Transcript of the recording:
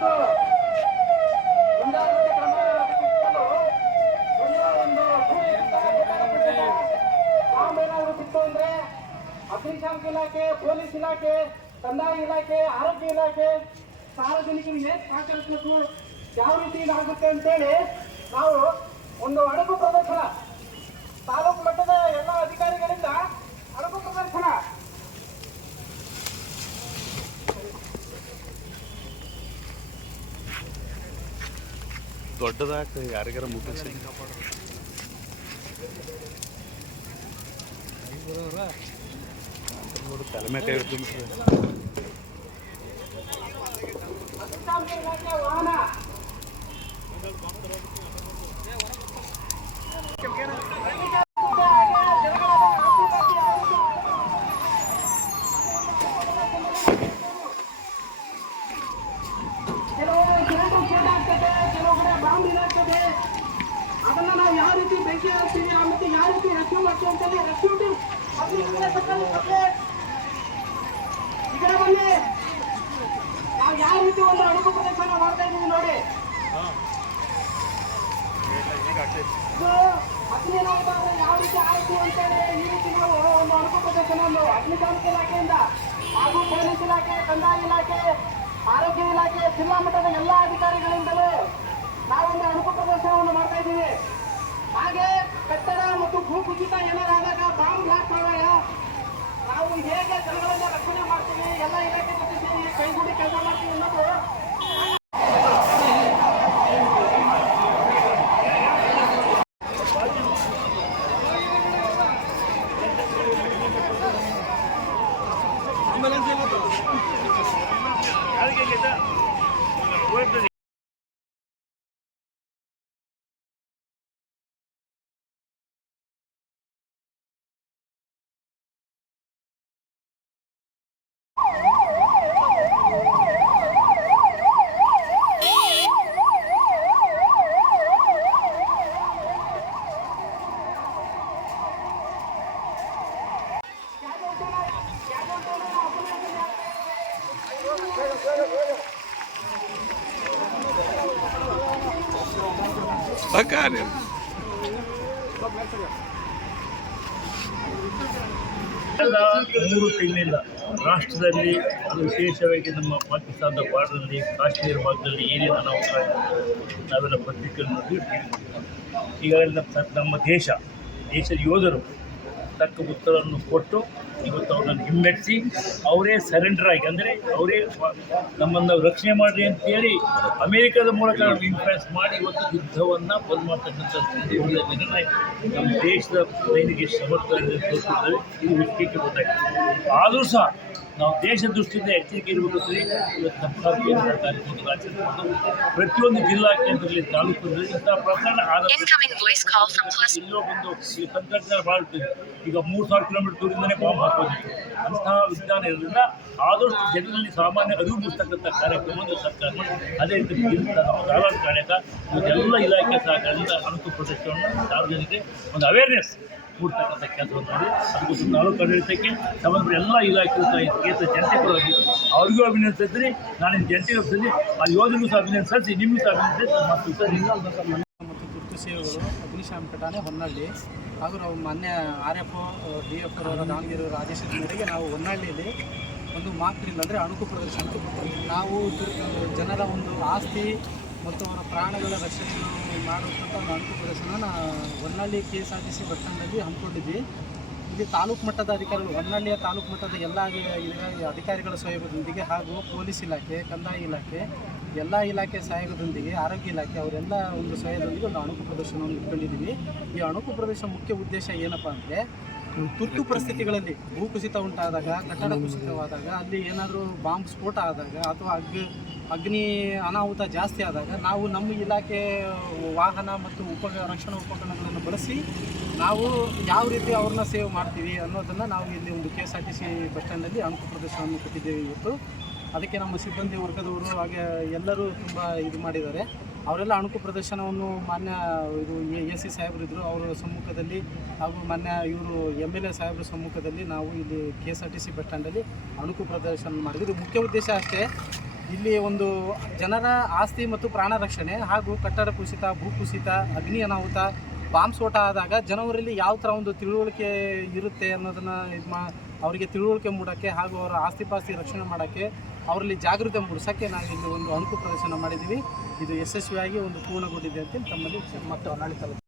ಒಂದು ಅಗ್ನಿಶಾಮಕ ಇಲಾಖೆ ಪೊಲೀಸ್ ಇಲಾಖೆ ಕಂದಾಯ ಇಲಾಖೆ ಆರೋಗ್ಯ ಇಲಾಖೆ ಸಾರ್ವಜನಿಕರಿಗೆ ಹೇಗೆ ಸಹಕರಿಸಬೇಕು ಯಾವ ರೀತಿ ಇದಾಗುತ್ತೆ ಅಂತೇಳಿ ನಾವು ಒಂದು ಅಡಗು ಪ್ರದರ್ಶನ ದೊಡ್ಡದಾಗ್ತದೆ ಯಾರಿಗಾರ ಮುಗಿಸಿ ನೋಡು ತಲೆ ಮೇಲೆ ಕೈ ಇಟ್ಕೊಂಡ್ಬಿಟ್ರೆ ಬೆಂಕಿ ಹಾಕ್ತೀವಿ ಮತ್ತೆ ಯಾವ ರೀತಿ ರೆಸ್ಕ್ಯೂ ಮಾಡ್ತೀವಿ ಅಂತೇಳಿ ರೆಸ್ಕ್ಯೂ ಟೀಮ್. ಈ ಕಡೆ ಬನ್ನಿ ನಾವು ಯಾವ ರೀತಿ ಒಂದು ಅಣುಕು ಪ್ರದರ್ಶನ ಮಾಡ್ತಾ ಇದೀವಿ ನೋಡಿ. ಅಗ್ನಿನಾಯಕ ಯಾವ ರೀತಿ ಆಯ್ತು ಅಂತೇಳಿ ಈ ರೀತಿ ನಾವು ಒಂದು ಅಣುಕು ಪ್ರದರ್ಶನವನ್ನು ಅಗ್ನಿಶಾಮಕ ಇಲಾಖೆಯಿಂದ ಹಾಗೂ ಪೊಲೀಸ್ ಇಲಾಖೆ, ಕಂದಾಯ ಇಲಾಖೆ, ಆರೋಗ್ಯ ಇಲಾಖೆ, ಜಿಲ್ಲಾ ಮಟ್ಟದ ಎಲ್ಲ ಅಧಿಕಾರಿಗಳಿಂದಲೂ ನಾವೊಂದು ಅಣುಕು ಪ್ರದರ್ಶನವನ್ನು ಮಾಡ್ತಾ ಇದ್ದೀವಿ. ¿Alguien que está? ಕಳೆದ ಮೂರು ತಿಂಗಳಿಂದ ರಾಷ್ಟ್ರದಲ್ಲಿ ಅದು ವಿಶೇಷವಾಗಿ ನಮ್ಮ ಪಾಕಿಸ್ತಾನದ ಬಾರ್ಡರ್ನಲ್ಲಿ ಕಾಶ್ಮೀರ ಭಾಗದಲ್ಲಿ ಏನೇನು ಅನಾಹುತ ನಾವೆಲ್ಲ ನೋಡಿರ್ತೀವಿ ಈಗಾಗಲೇ ನಮ್ಮ ದೇಶ, ದೇಶದ ಯೋಧರು ತಕ್ಕ ಉತ್ತರವನ್ನು ಕೊಟ್ಟು ಇವತ್ತು ಅವ್ರನ್ನ ಹಿಮ್ಮೆಟ್ಟಿಸಿ ಅವರೇ ಸರೆಂಡರ್ ಆಗಿ, ಅಂದರೆ ಅವರೇ ನಮ್ಮನ್ನು ರಕ್ಷಣೆ ಮಾಡಿರಿ ಅಂತೇಳಿ ಅಮೇರಿಕಾದ ಮೂಲಕ ನಾವು ಇನ್ಫ್ಲೂಯೆನ್ಸ್ ಮಾಡಿ ಇವತ್ತು ಯುದ್ಧವನ್ನು ಬಂದ್ ಮಾಡ್ತಕ್ಕಂಥ ಸ್ಥಿತಿಯಲ್ಲಿ ನಿರ್ಣಯ ನಮ್ಮ ದೇಶದ ಸೈನಿಕ ಸಮರ್ಥ ಇದು ವಿಶ್ವಕ್ಕೆ ಗೊತ್ತಾಗ್ತದೆ ಆದರೂ ಸಹ ನಾವು ದೇಶ ದೃಷ್ಟಿಯಿಂದ ಎಚ್ಚರಿಕೆ ಇರಬೇಕು ಇವತ್ತು ಸರ್ಕಾರ ಸರ್ಕಾರ ಇರ್ಬೋದು, ರಾಜ್ಯ ಪ್ರತಿಯೊಂದು ಜಿಲ್ಲಾ ಕೇಂದ್ರದಲ್ಲಿ ತಾಲೂಕಲ್ಲಿ ಇಂತಹ ಪ್ರಕರಣ ಎಲ್ಲೋ ಬಂದು ಈ ತಂತ್ರಜ್ಞಾನ ಬಹಳ ಈಗ ಮೂರು ಸಾವಿರ ಕಿಲೋಮೀಟರ್ ದೂರದಿಂದಲೇ ಬಾಂಬ್ ಹಾಕೋದು. ಅಂತಹ ವಿಜ್ಞಾನ ಇರೋದ್ರಿಂದ ಆದಷ್ಟು ಜನರಲ್ಲಿ ಸಾಮಾನ್ಯ ಅರಿವು ಮೂಡಿಸ್ತಕ್ಕಂಥ ಕಾರ್ಯಕ್ರಮವನ್ನು ಸರ್ಕಾರ ಅದೇ ರೀತಿ ನಾವು ಧಾರವಾಡ ಕಾರ್ಯಕ ಇವತ್ತೆಲ್ಲ ಇಲಾಖೆ ಸಹಕಾರದಿಂದ ಅನುಕೂಲ ಪ್ರದೇಶವನ್ನು ಸಾರ್ವಜನಿಕರಿಗೆ ಒಂದು ಅವೇರ್ನೆಸ್ ಮೂಡ್ತಕ್ಕಂಥ ಕೆಲಸವನ್ನು ಮಾಡಿ. ಅದಕ್ಕೋಸ್ಕರ ತಾಲೂಕು ಆಡಳಿತಕ್ಕೆ ಸಂಬಂಧಪಟ್ಟ ಎಲ್ಲ ಇಲಾಖೆ ಕೇಂದ್ರ ಜನತೆ ಪರವಾಗಿ ಅವ್ರಿಗೂ ಅಭಿನಂದಿಸಿದ್ರಿ ನಾನು ಜನತೆ ಅಭಿನಂದಿಸಿ ಆ ಯೋಧರಿಗೂ ಸಹ ಅಭಿನಂದಿಸಿ ನಿಮಗೂ ಸಹ ಅಭಿನಂದಿಸಿ ಮತ್ತು ತುರ್ತು ಸೇವೆಗಳು ಅಗ್ನಿಶಾಮಕ ಠಾಣೆ ಹೊನ್ನಳ್ಳಿ ಹಾಗೂ ನಾವು ಮೊನ್ನೆ R F D F Davanagere ಆದೇಶದ ಮೇರೆಗೆ ನಾವು ಹೊನ್ನಳ್ಳಿಯಲ್ಲಿ ಒಂದು ಮಾತಿಲ್ಲ ಅಂದರೆ ಅಣುಕು ಪ್ರದರ್ಶನ ನಾವು ಜನರ ಒಂದು ಆಸ್ತಿ ಮತ್ತು ಅವರ ಪ್ರಾಣಗಳ ರಕ್ಷಣೆಯನ್ನು ಮಾಡುವಂಥ ಒಂದು ಅಣುಕು ಪ್ರದರ್ಶನ Honnalli K S R T C bus ಸ್ಟ್ಯಾಂಡಲ್ಲಿ ಹಮ್ಮಿಕೊಂಡಿದ್ವಿ. ಇಲ್ಲಿ ತಾಲೂಕು ಮಟ್ಟದ ಅಧಿಕಾರಿಗಳು, ಹೊನ್ನಳ್ಳಿಯ ತಾಲೂಕು ಮಟ್ಟದ ಎಲ್ಲ ಅಧಿಕಾರಿಗಳ ಸಹಯೋಗದೊಂದಿಗೆ ಹಾಗೂ ಪೊಲೀಸ್ ಇಲಾಖೆ, ಕಂದಾಯ ಇಲಾಖೆ, ಎಲ್ಲ ಇಲಾಖೆ ಸಹಯೋಗದೊಂದಿಗೆ, ಆರೋಗ್ಯ ಇಲಾಖೆ ಅವರೆಲ್ಲ ಒಂದು ಸಹಯೋಗದೊಂದಿಗೆ ಒಂದು ಅಣುಕು ಪ್ರದರ್ಶನವನ್ನು ಇಟ್ಕೊಂಡಿದ್ದೀವಿ. ಈ ಅಣುಕು ಪ್ರದರ್ಶನ ಮುಖ್ಯ ಉದ್ದೇಶ ಏನಪ್ಪ ಅಂದರೆ ತುರ್ತು ಪರಿಸ್ಥಿತಿಗಳಲ್ಲಿ ಭೂಕುಸಿತ ಉಂಟಾದಾಗ, ಕಟ್ಟಡ ಕುಸಿತವಾದಾಗ, ಅಲ್ಲಿ ಏನಾದರೂ ಬಾಂಬ್ ಸ್ಫೋಟ ಆದಾಗ ಅಥವಾ ಅಗ್ ಅಗ್ನಿ ಅನಾಹುತ ಜಾಸ್ತಿ ಆದಾಗ ನಾವು ನಮ್ಮ ಇಲಾಖೆ ವಾಹನ ಮತ್ತು ಉಪ ರಕ್ಷಣಾ ಉಪಕರಣಗಳನ್ನು ಬಳಸಿ ನಾವು ಯಾವ ರೀತಿ ಅವ್ರನ್ನ ಸೇವ್ ಮಾಡ್ತೀವಿ ಅನ್ನೋದನ್ನು ನಾವು ಇಲ್ಲಿ ಒಂದು K S R T C bus ಸ್ಟ್ಯಾಂಡಲ್ಲಿ ಅಂಕು ಪ್ರದರ್ಶನವನ್ನು ಕೊಟ್ಟಿದ್ದೇವೆ ಇವತ್ತು. ಅದಕ್ಕೆ ನಮ್ಮ ಸಿಬ್ಬಂದಿ ವರ್ಗದವರು ಹಾಗೆ ಎಲ್ಲರೂ ತುಂಬ ಇದು ಮಾಡಿದ್ದಾರೆ. ಅವರೆಲ್ಲ ಅಣುಕು ಪ್ರದರ್ಶನವನ್ನು ಮಾನ್ಯ ಇದು ಎ ಸಿ ಸಾಹೇಬರು ಇದ್ದರು ಅವರ ಸಮ್ಮುಖದಲ್ಲಿ ಹಾಗೂ ಮಾನ್ಯ ಇವರು ಎಂ ಎಲ್ ಎ ಸಾಹೇಬ್ರ ಸಮ್ಮುಖದಲ್ಲಿ ನಾವು ಇಲ್ಲಿ K S R T C bus ಸ್ಟ್ಯಾಂಡಲ್ಲಿ ಅಣುಕು ಪ್ರದರ್ಶನ ಮಾಡಿದ್ವಿ. ಇದು ಮುಖ್ಯ ಉದ್ದೇಶ ಅಷ್ಟೇ. ಇಲ್ಲಿ ಒಂದು ಜನರ ಆಸ್ತಿ ಮತ್ತು ಪ್ರಾಣ ರಕ್ಷಣೆ ಹಾಗೂ ಕಟ್ಟಡ ಕುಸಿತ ಭೂಕುಸಿತ ಅಗ್ನಿ ಅನಾಹುತ, ಬಾಂಬ್ ಸ್ಫೋಟ ಆದಾಗ ಜನವರಲ್ಲಿ ಯಾವ ಥರ ಒಂದು ತಿಳುವಳಿಕೆ ಇರುತ್ತೆ ಅನ್ನೋದನ್ನು ಇದು ಮಾ ಅವರಿಗೆ ತಿಳುವಳಿಕೆ ಮೂಡೋಕ್ಕೆ ಹಾಗೂ ಅವರ ಆಸ್ತಿ ಪಾಸ್ತಿ ರಕ್ಷಣೆ ಮಾಡೋಕ್ಕೆ ಅವರಲ್ಲಿ ಜಾಗೃತಿ ಮೂಡಿಸೋಕ್ಕೆ ನಾವು ಇಲ್ಲಿ ಒಂದು ಅಂಕು ಪ್ರದರ್ಶನ ಮಾಡಿದ್ದೀವಿ. ಇದು ಯಶಸ್ವಿಯಾಗಿ ಒಂದು ಪೂರ್ಣಗೊಂಡಿದೆ ಅಂತ ತಮ್ಮಲ್ಲಿ ಮತ್ತೆ ಹೊನ್ನಾಳಿ ತಾಲೂಕು